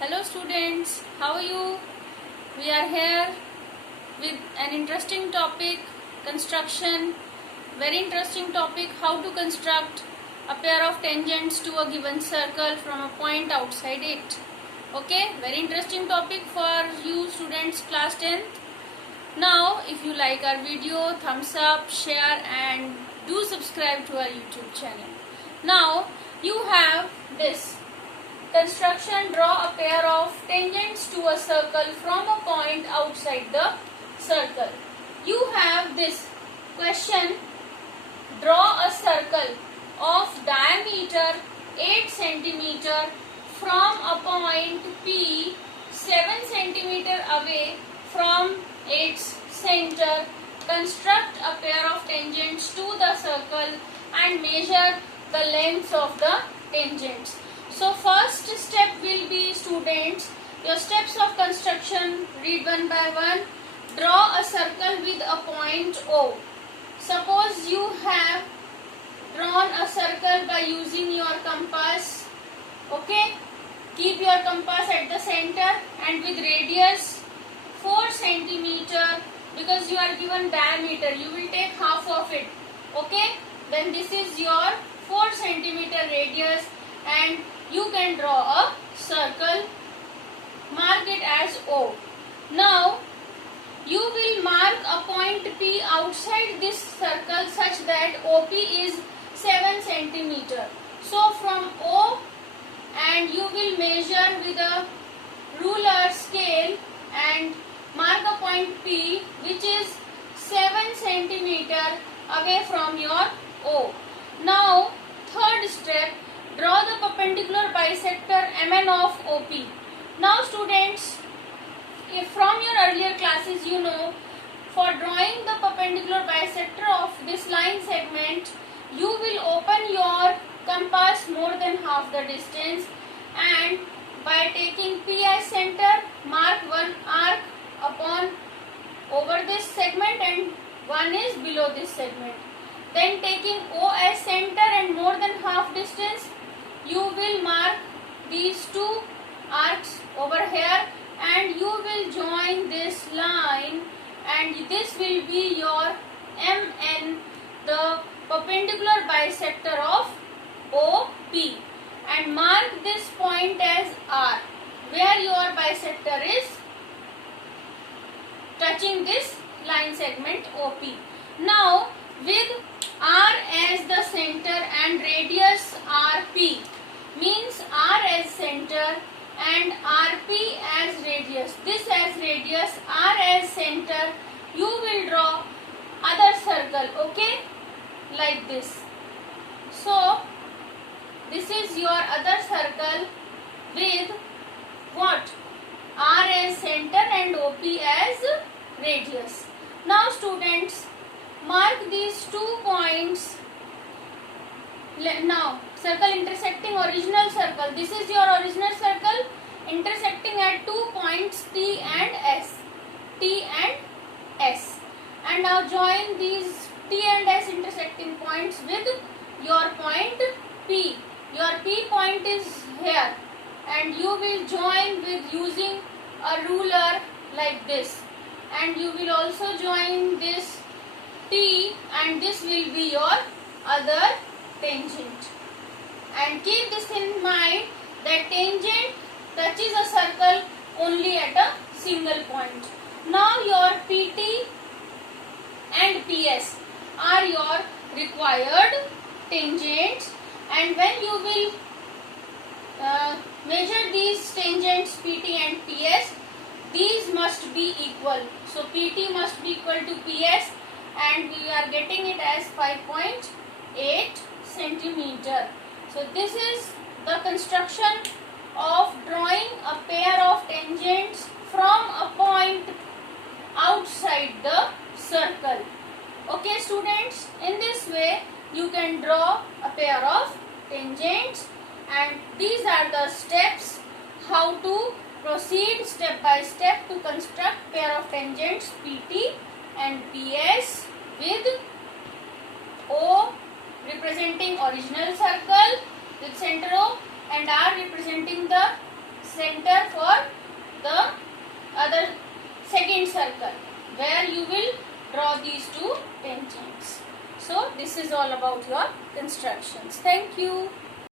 Hello students, how are you? We are here with an interesting topic, construction. Very interesting topic, how to construct a pair of tangents to a given circle from a point outside it. Okay, very interesting topic for you students class 10th. Now, if you like our video, thumbs up, share and do subscribe to our YouTube channel. Now, you have this. Construction, draw a pair of tangents to a circle from a point outside the circle. You have this question, draw a circle of diameter 8 cm from a point P 7 cm away from its center. Construct a pair of tangents to the circle and measure the lengths of the tangents. So first step will be, students, your steps of construction, read one by one. Draw a circle with a point O. Suppose you have drawn a circle by using your compass. Okay, keep your compass at the center and with radius 4 cm, because you are given diameter, you will take half of it. Okay, then this is your 4 cm radius and you can draw a circle. Mark it as O. Now, you will mark a point P outside this circle such that OP is 7 cm. So, from O, and you will measure with a ruler scale and mark a point P which is 7 cm away from your O. Now, third step, draw the perpendicular bisector MN of OP. Now students, if from your earlier classes you know, for drawing the perpendicular bisector of this line segment, you will open your compass more than half the distance and by taking P as center, mark one arc upon over this segment and one is below this segment. Then taking O as center and more than half distance, you will mark these two arcs over here and you will join this line and this will be your MN, the perpendicular bisector of OP, and mark this point as R where your bisector is touching this line segment OP. Now with R as the center and radius RP, means R as center and RP as radius, this as radius, R as center, you will draw other circle, okay, like this. So this is your other circle with what? R as center and OP as radius. Now students, mark these 2 points. Now, circle intersecting original circle. This is your original circle intersecting at 2 points T and S. T and S. And now join these T and S intersecting points with your point P. Your P point is here and you will join with using a ruler like this. And you will also join this T and this will be your other tangent. And keep this in mind that tangent touches a circle only at a single point. Now your PT and PS are your required tangents, and when you will measure these tangents PT and PS, these must be equal. So PT must be equal to PS and we are getting it as 5.8 centimeter. So this is the construction of drawing a pair of tangents from a point outside the circle. Okay students, in this way you can draw a pair of tangents and these are the steps how to proceed step by step to construct pair of tangents PT and PS with O representing original circle with center O and R representing the center for the other second circle, where you will draw these two tangents. So this is all about your constructions. Thank you.